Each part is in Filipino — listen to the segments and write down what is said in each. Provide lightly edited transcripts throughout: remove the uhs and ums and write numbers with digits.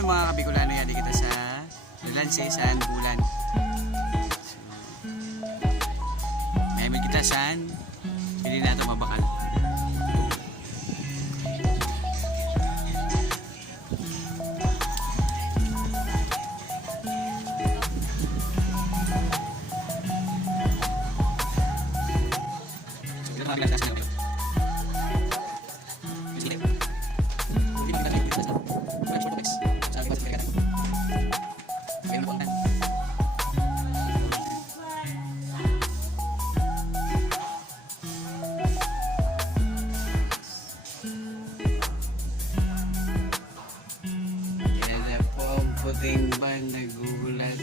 yun mga kabikulano, yali kita sa Lalanse, sa Bulan. So, naimil kita saan, pili na ito mabakal. Puting ban nagugulat.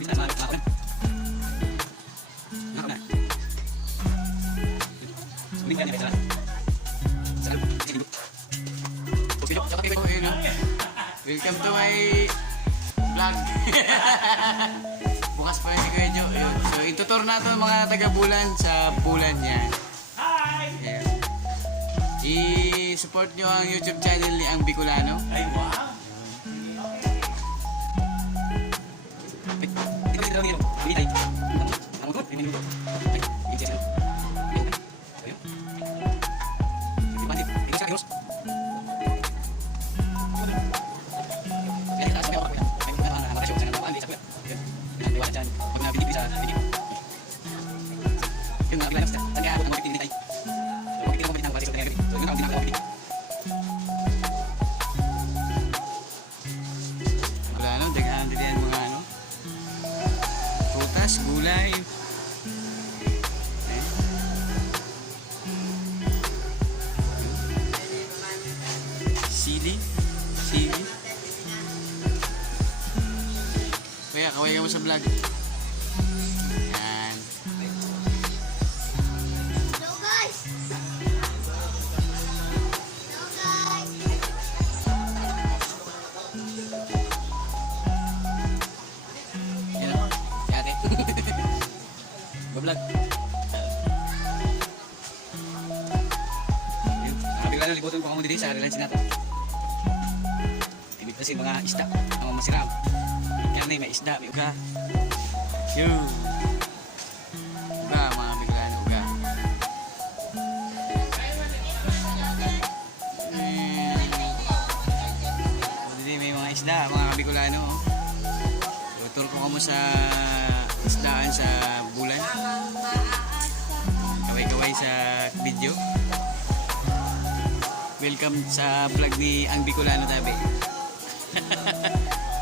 Bisa makan. Nak. Ini kan ya. Salam. Welcome to my vlog. Bukas pa si Kuya Jo. So itutur natin mga taga-Bulan sa Bulan niya. Hi. Yeah. I-support nyo ang YouTube channel ni Ang Bicolano. Ay, wow! Gulay. Sili. Kaya kaway mo sa vlog. Yan. Hello guys. Vlog. Bigla na libutan ko kamo dito sa Lalanse natin. Ibig kasi mga isda, mga masiram. Karne may isda, may uga. Yun. Uga, mga bigla na uga. Dito may mga isda, mga Bicolano. Tutur ko kamo sa isdaan sa Bulan. Kaway-kaway sa video. Welcome sa vlog ni Ang Bicolano tabi.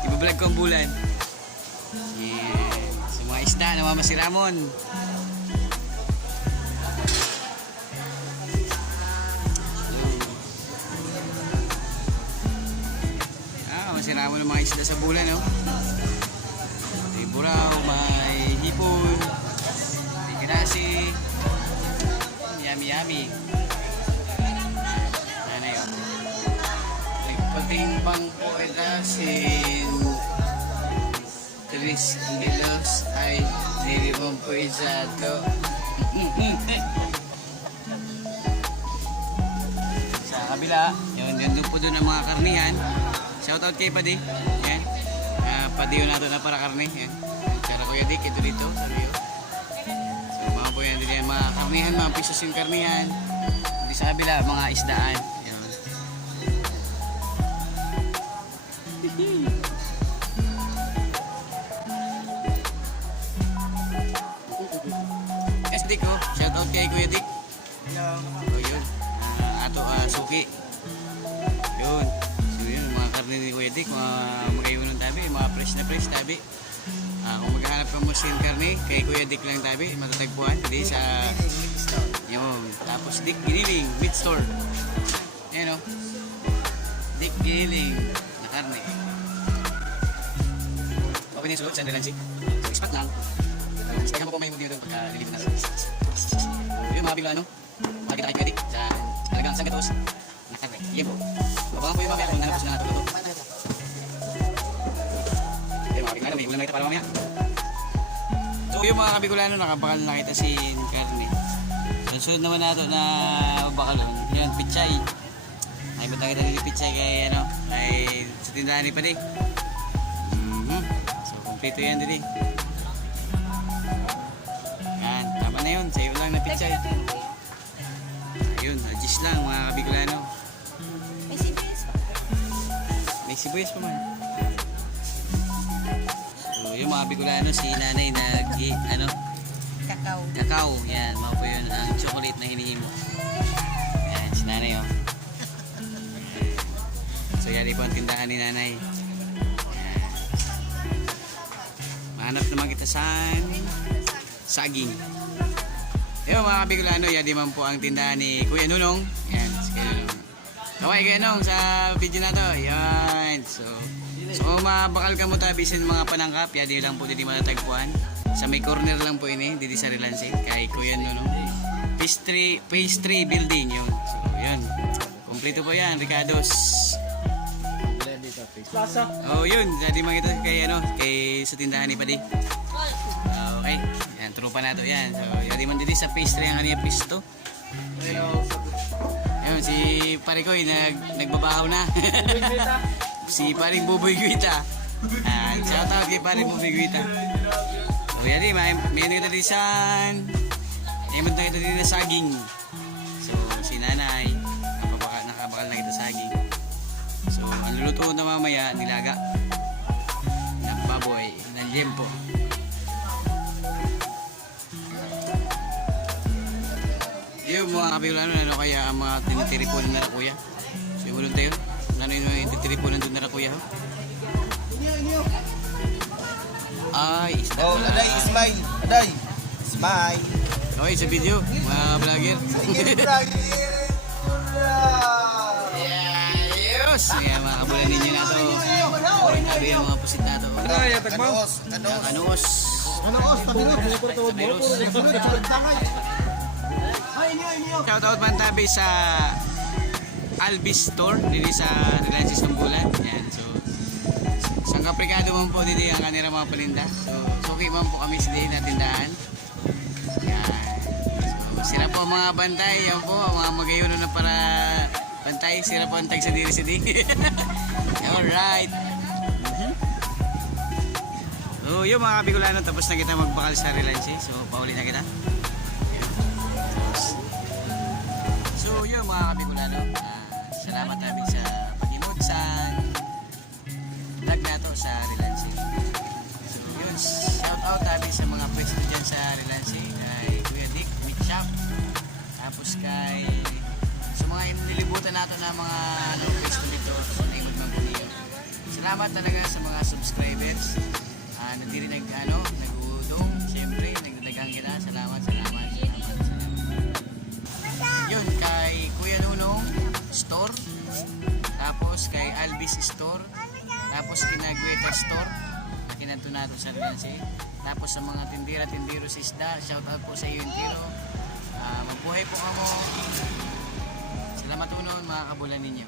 Iba-vlog ko ang Bulan. Yeah. Sa mga isda na mga masiramon. Masiramon ng mga isda sa Bulan, no? May buraw, may hipon, may kinasi, yummy. Ano yun? May pating bangko edasin. Tris kilos ay nilimang po isado. Sa kabila, yun po doon ang mga karnihan. Shoutout kay Padi. Yan. Padi yun natin na para karni. Yan. Kaya Kuya Dick, ito dito. Sabi yun. So, mga po yan din yan. Mga karnihan, mga pisos yung karnihan. Hindi sa kabila, mga isdaan. Yan. Yes, Dick, oh. Shoutout kay Kuya Dick. Hello. So, yun. Ato, Suki. Yun. Karne ni Kuya Dick, mga magayunong tabi, mga fresh na fresh tabi. Kung maghahanap ka mo sin karne, kay Kuya Dick lang tabi, matatagpuan. Hindi sa yun. Tapos Dick Giniling Meat Store. Yan o. Dick Giniling na karne. Okay din sulot sa Lalanse. So, expat lang. Kaya po may mo dito doon pagka lilipin natin. Yung mga Bicolano, makikita kay Kuya Dick sa talagang Sanggatos na karne. Yan po. Abangan po yung mamaya kung nanapos na natulog. Mga Bicolano, may ulang nakita para mamaya. So yung mga Bicolano, nakabakal na kita si karne. Sunod naman nato na bakalon. Yan, pichay. May Ay, ba't kita nilipitsay kay, ano, kay sa tindahan ni Padi. So, kompleto yan, Didi. Yan, tama na yun. Sa'yo lang na pitsay. Ayun, adjust lang, mga Bicolano. May sibuyas pa man. So, yung mga Bicolano, si nanay ano, kakao. Yan, mga po yun, ang chocolate na hinihimo. Yan, si nanay, oh. So, yan po ang tindahan ni nanay. Yan. Mahanap naman kita sa saging. Yung mga Bicolano, yan naman po ang tindahan ni Kuya Nunong. Yan, si Kuya Nunong. Kaway Kuya Nunong sa video na to. Yan. So mabakal ka mo tabisin mga panangkap. Yan, di lang po dito matatagpuan. Sa may corner lang po ini, dito sa Relancing. Kay Kuya Nunong. Phase 3 building yun. So, yun. Kompleto po yan, Ricardo's. Oh, yun. Jadi makita kay sa tindahan ni Padi. Okay. Yan, trupa na to yan. So, yun man dito sa phase 3 ang kaniya pisto. Ayun, si Parikoy nagbabahaw na. Si Paring Buboy Guita. Shout out kay Paring Buboy Guita. So, yan may kita dito sa dito na saging. So, si nanay nakabakal na kita saging. So, ang luluto na mamaya, nilaga ng baboy, ng liempo. Yung mga Bicolano, ano kaya ang mga tinitiripunan na kuya? So, yung tayo, ano yung tinitiripunan doon na kuya? Ay, isda pala. Oh, aday, smile. Aday, smile. Okay, sa video, mga vlogger. Yes! Kaya mga kabulan ninyo na ito. Sabi yung mga pusit na ito. Kanuos. Shoutout man tabi sa Albis Store dito sa Relancing Sumbulan. Yan. So, isang kaprikado man po dito ang kanila mga paninda. So, okay man po kami sa din na tindahan. Yan. So, sila po mga bantay. Yan po, mga magayon na para bantay. Sila po ang tag sa diri-sidi. Alright. So, yung mga Bicolano, tapos na kita magbakal sa Relancing. So, pauli na kita. So yun mga Bicolano, salamat namin sa pag-imod sa vlog na to sa Relancing. So yun, shout out namin sa mga pwesto dyan sa Relancing, kay Kuya Dick, Meat Shop, tapos kay sa mga nilibutan nato na mga pwesto dito sa neighborhood ng Bunio. Salamat talaga sa mga subscribers, nandiri nag-udong, siyempre nagdagang kita, salamat. Yun, kay Kuya Nunong Store, tapos kay Albis Store, tapos Kinagueta Store, na kinanto natin sa Relancing. Tapos sa mga tindira-tindiro sa isda, shoutout po sa iyo yung tiro. Mabuhay po kamo. Salamat unon mga kabulan ninyo.